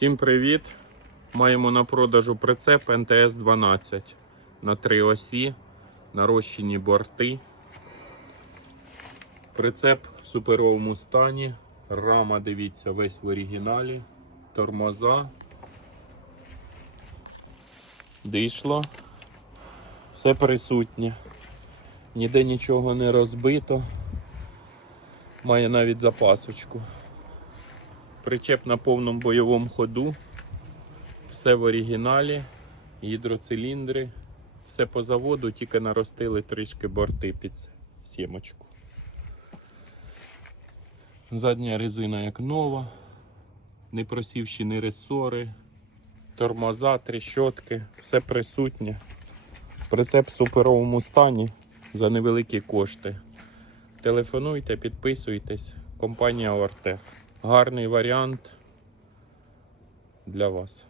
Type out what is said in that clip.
Всім привіт! Маємо на продажу прицеп НТС-12 на 3 осі, нарощені борти. Прицеп в суперовому стані, рама, дивіться, весь в оригіналі, тормоза, дишло, все присутнє, ніде нічого не розбито, має навіть запасочку. Причеп на повному бойовому ходу, все в оригіналі, гідроциліндри, все по заводу, тільки наростили трішки борти під сімочку. Задня резина як нова, не просівші ресори, тормоза, тріщотки, все присутнє. Прицеп в суперовому стані за невеликі кошти. Телефонуйте, підписуйтесь, компанія Ортех. Гарний варіант для вас.